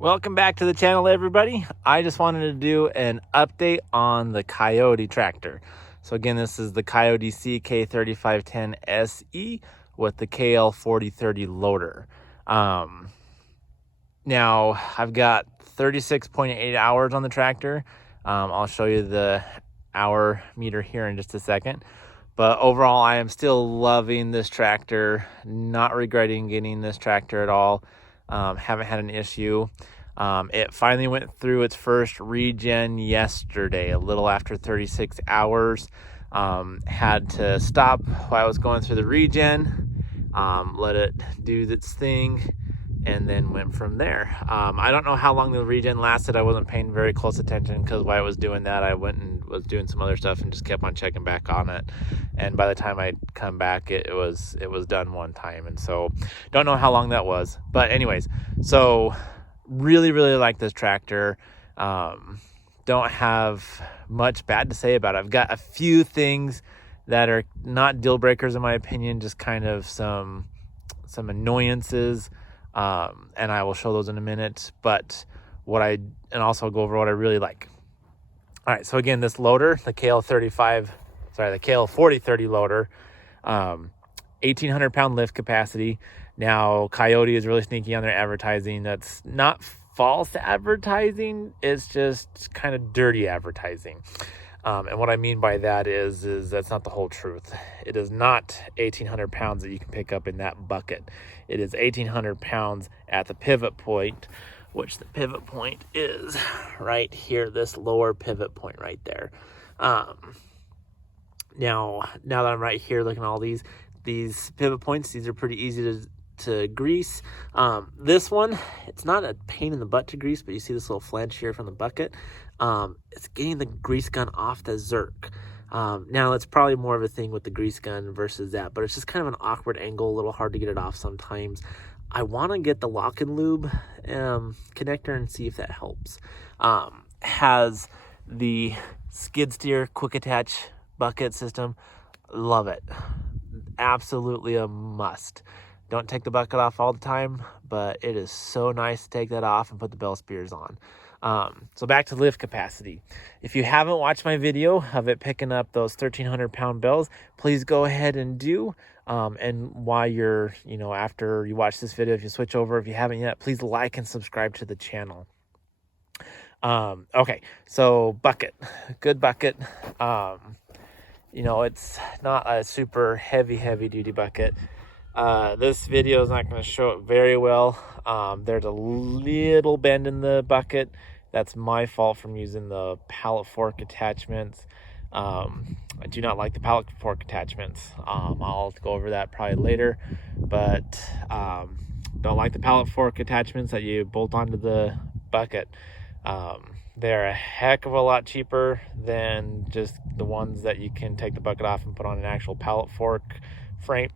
Welcome back to the channel, everybody. I just wanted to do an update on the Kioti tractor. So again, this is the Kioti CK3510 SE with the KL4030 loader. Now I've got 36.8 hours on the tractor. I'll show you the hour meter here in just a second. But overall, I am still loving this tractor, not regretting getting this tractor at all. Haven't had an issue. It finally went through its first regen yesterday, a little after 36 hours. Had to stop while I was going through the regen, let it do its thing, and then went from there. I don't know how long the regen lasted. I wasn't paying very close attention because while I was doing that, I went and was doing some other stuff and just kept on checking back on it. And by the time I come back, it was done one time. And so don't know how long that was. But anyways, so really like this tractor. Don't have much bad to say about it. I've got a few things that are not deal breakers in my opinion, just kind of some annoyances. And I will show those in a minute, but and also go over what I really like. All right, so again, this loader, the KL4030 loader, 1,800 pound lift capacity. Now, Kioti is really sneaky on their advertising. That's not false advertising. It's just kind of dirty advertising. And what I mean by that is that's not the whole truth. It is not 1,800 pounds that you can pick up in that bucket. It is 1,800 pounds at the pivot point, which the pivot point is right here, this lower pivot point right there. Now that I'm right here looking at all these pivot points, these are pretty easy to grease. This one, it's not a pain in the butt to grease, but you see this little flange here from the bucket. It's getting the grease gun off the Zerk. Now it's probably more of a thing with the grease gun versus that, but it's just kind of an awkward angle, a little hard to get it off sometimes. I want to get the lock and lube connector and see if that helps. Has the skid steer quick attach bucket system. Love it. Absolutely a must. Don't take the bucket off all the time, but it is so nice to take that off and put the bell spears on. So back to lift capacity. If you haven't watched my video of it picking up those 1,300 pound bells, please go ahead and do. And while you're, after you watch this video, if you switch over, if you haven't yet, please like and subscribe to the channel. Okay, so bucket, good bucket. It's not a super heavy duty bucket. This video is not going to show it very well. There's a little bend in the bucket. That's my fault from using the pallet fork attachments. I do not like the pallet fork attachments. I'll go over that probably later, but don't like the pallet fork attachments that you bolt onto the bucket. They're a heck of a lot cheaper than just the ones that you can take the bucket off and put on an actual pallet fork frame,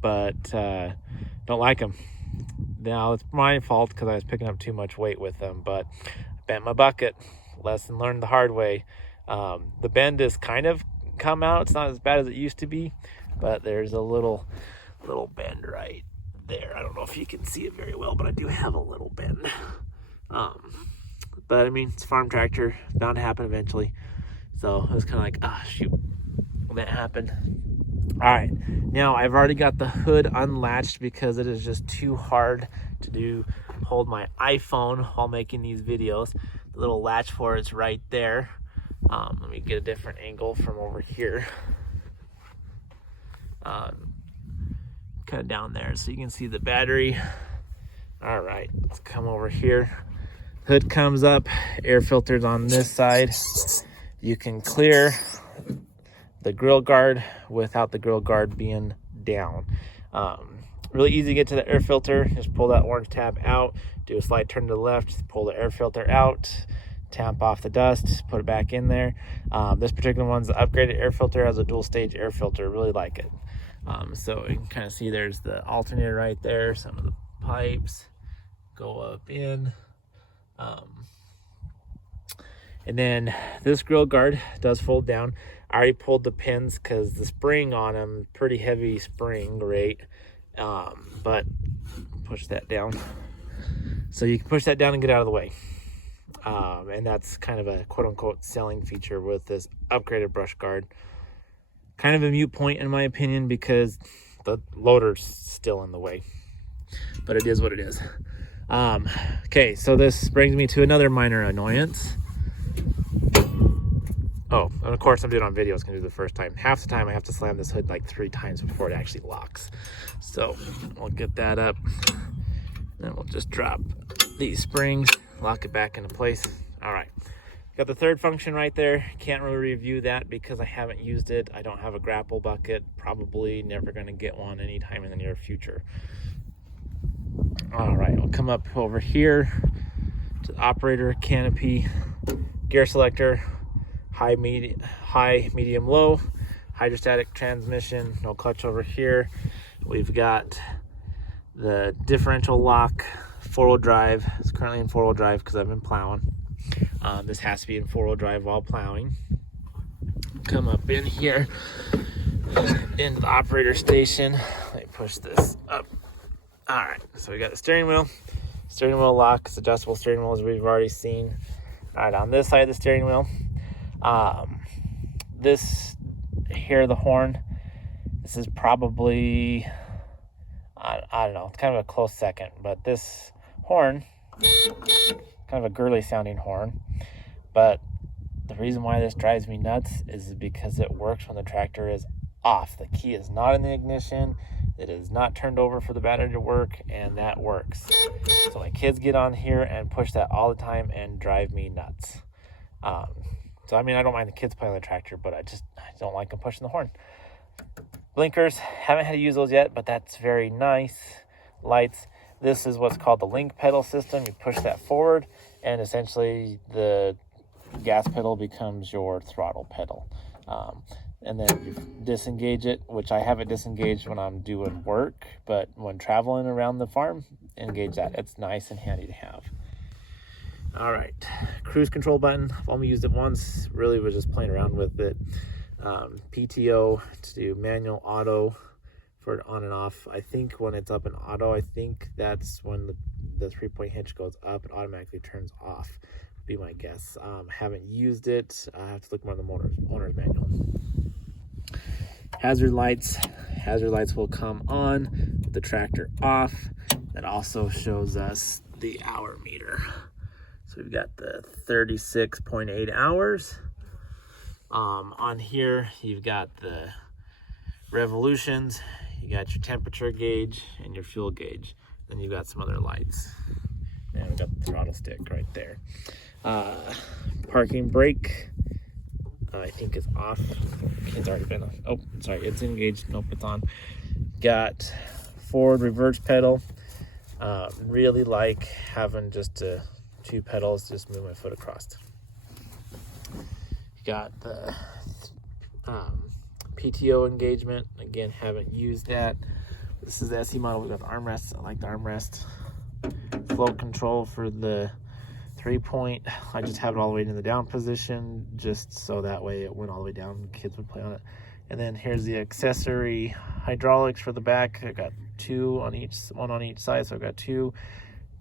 but don't like them. Now it's my fault because I was picking up too much weight with them, but I bent my bucket. Lesson learned the hard way. The bend is kind of come out. It's not as bad as it used to be, but there's a little bend right there. I don't know if you can see it very well, but I do have a little bend. But I mean, it's a farm tractor, bound to happen eventually. So it was kind of like, shoot, that happened. All right, now I've already got the hood unlatched because it is just too hard to hold my iPhone while making these videos. The little latch for it's right there. Let me get a different angle from over here. Kind of down there so you can see the battery. All right, let's come over here. Hood comes up, air filters on this side. You can clear the grill guard without the grill guard being down. Really easy to get to the air filter. Just pull that orange tab out, do a slight turn to the left, pull the air filter out, tap off the dust, put it back in there. This particular one's the upgraded air filter, has a dual stage air filter. Really like it. So you can kind of see there's the alternator right there. Some of the pipes go up in. And then this grill guard does fold down. I already pulled the pins because the spring on them, pretty heavy spring, great. But push that down. So you can push that down and get out of the way. And that's kind of a quote-unquote selling feature with this upgraded brush guard. Kind of a moot point in my opinion because the loader's still in the way. But it is what it is. Okay, so this brings me to another minor annoyance. Oh, and of course I'm doing it on video. It's going to do the first time. Half the time I have to slam this hood like 3 times before it actually locks. So we'll get that up. Then we'll just drop these springs, lock it back into place. All right. Got the third function right there. Can't really review that because I haven't used it. I don't have a grapple bucket. Probably never going to get one anytime in the near future. All right, I'll come up over here to the operator canopy, gear selector, high, medium, low, hydrostatic transmission, no clutch over here. We've got the differential lock, 4-wheel drive. It's currently in 4-wheel drive because I've been plowing. This has to be in 4-wheel drive while plowing. Come up in here into the operator station. Let me push this up. All right, so we got the steering wheel lock. It's adjustable steering wheel as we've already seen. All right, on this side of the steering wheel, this here, the horn, this is probably, I don't know, it's kind of a close second, but this horn, kind of a girly sounding horn, but the reason why this drives me nuts is because it works when the tractor is off. The key is not in the ignition. It is not turned over for the battery to work, and that works. So my kids get on here and push that all the time and drive me nuts. So I mean, I don't mind the kids playing on the tractor, but I don't like them pushing the horn. Blinkers, haven't had to use those yet, but that's very nice. Lights, this is what's called the link pedal system. You push that forward, and essentially the gas pedal becomes your throttle pedal. And then you disengage it, which I have it disengaged when I'm doing work, but when traveling around the farm, engage that. It's nice and handy to have. All right, cruise control button. I've only used it once, really was just playing around with it. PTO to do manual, auto for on and off. I think when it's up in auto, I think that's when the 3-point hitch goes up, it automatically turns off, be my guess. Haven't used it. I have to look more on the owner's manual. Hazard lights will come on with the tractor off. That also shows us the hour meter. So we've got the 36.8 hours. On here, you've got the revolutions, you got your temperature gauge and your fuel gauge. Then you've got some other lights. And we've got the throttle stick right there. Parking brake, I think is off. It's already been on. Oh, sorry, it's engaged. Nope, it's on. Got forward reverse pedal. Really like having just 2 pedals, just move my foot across. Got the PTO engagement. Again, haven't used that. This is the SE model. We've got the armrest. I like the armrest. Float control for the 3-point. I just have it all the way in the down position, just so that way it went all the way down. Kids would play on it. And then here's the accessory hydraulics for the back. I got 2 on each, one on each side, so I've got 2.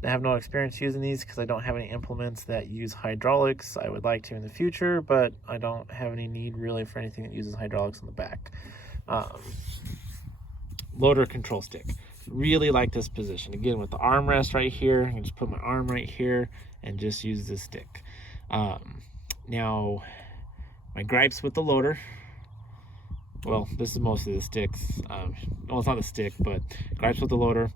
I have no experience using these because I don't have any implements that use hydraulics. I would like to in the future, but I don't have any need really for anything that uses hydraulics on the back. Loader control stick. Really like this position. Again, with the armrest right here, I can just put my arm right here and just use this stick. Now, my gripes with the loader, well, this is mostly the sticks. Well, it's not a stick, but gripes with the loader.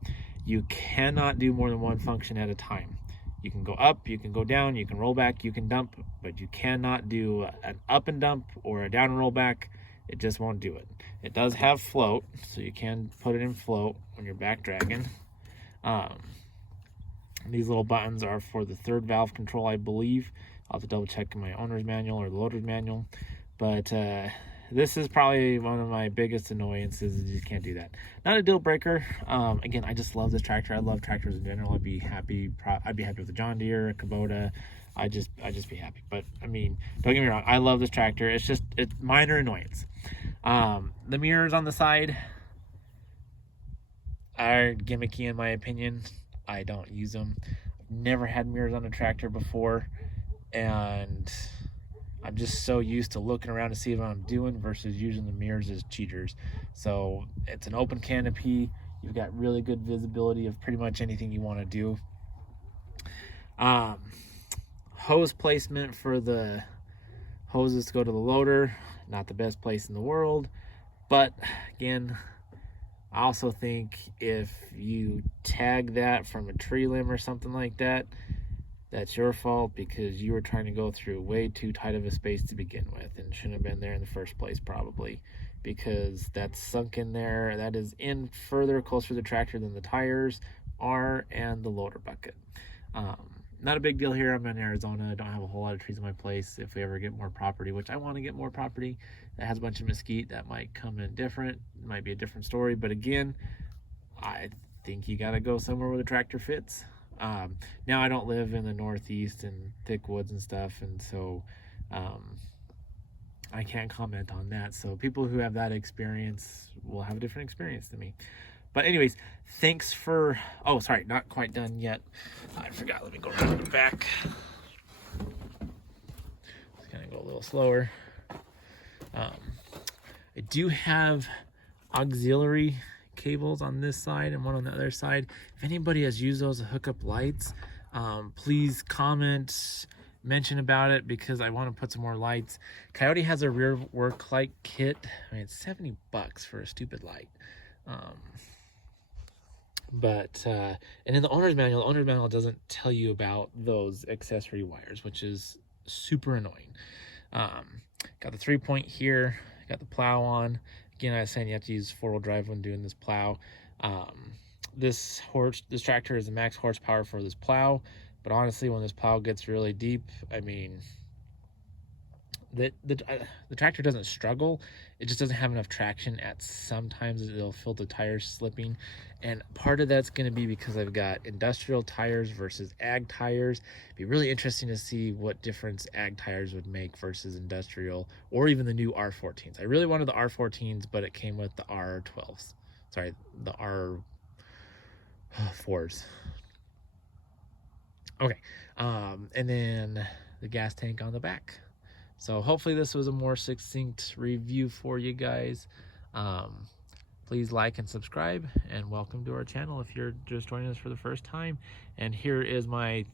You cannot do more than one function at a time. You can go up, you can go down, you can roll back, you can dump, but you cannot do an up and dump or a down and roll back. It just won't do it. It does have float, so you can put it in float when you're back dragging. These little buttons are for the 3rd valve control, I believe. I'll have to double check in my owner's manual or the loader's manual. But this is probably one of my biggest annoyances, is you can't do that. Not a deal breaker. Again, I just love this tractor. I love tractors in general. I'd be happy with a John Deere, a Kubota. I'd just be happy. But I mean, don't get me wrong, I love this tractor. It's minor annoyance. The mirrors on the side are gimmicky in my opinion. I don't use them. never had mirrors on a tractor before, and I'm just so used to looking around to see what I'm doing versus using the mirrors as cheaters. So it's an open canopy. You've got really good visibility of pretty much anything you want to do. Hose placement for the hoses to go to the loader, not the best place in the world, but again, I also think if you tag that from a tree limb or something like that, that's your fault, because you were trying to go through way too tight of a space to begin with and shouldn't have been there in the first place, probably, because that's sunk in there. That is in further closer to the tractor than the tires are and the loader bucket. Not a big deal here. I'm in Arizona. I don't have a whole lot of trees in my place. If we ever get more property, which I want to get more property that has a bunch of mesquite, that might come in different. It might be a different story. But again, I think you got to go somewhere where the tractor fits. Now I don't live in the Northeast and thick woods and stuff, and so I can't comment on that. So people who have that experience will have a different experience than me. But anyways, thanks for, oh, sorry, not quite done yet. I forgot, let me go around the back. Just gonna go a little slower. I do have auxiliary cables on this side and one on the other side. If anybody has used those to hook up lights, please comment, mention about it, because I want to put some more lights. Kioti has a rear work light kit. I mean, it's $70 for a stupid light. And in the owner's manual doesn't tell you about those accessory wires, which is super annoying. Got the 3-point here, got the plow on. Again, I was saying you have to use 4-wheel drive when doing this plow. This tractor is the max horsepower for this plow, but honestly, when this plow gets really deep, I mean, the tractor doesn't struggle. It just doesn't have enough traction. At sometimes it'll feel the tires slipping, and part of that's going to be because I've got industrial tires versus ag tires. It'd be really interesting to see what difference ag tires would make versus industrial, or even the new R14s. I really wanted the R14s, but it came with the R12s. Sorry, the R4s. Okay, and then the gas tank on the back. So hopefully this was a more succinct review for you guys. Please like and subscribe, and welcome to our channel if you're just joining us for the first time. And here is my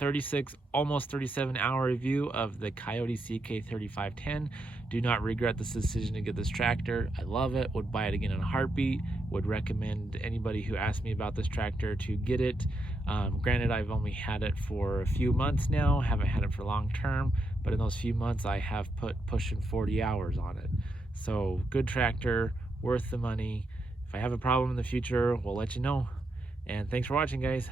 36, almost 37 hour review of the Kioti CK3510. Do not regret this decision to get this tractor. I love it, would buy it again in a heartbeat, would recommend anybody who asks me about this tractor to get it. Granted, I've only had it for a few months now, haven't had it for long term, but in those few months I have put pushing 40 hours on it. So good tractor, worth the money. If I have a problem in the future, we'll let you know. And thanks for watching, guys.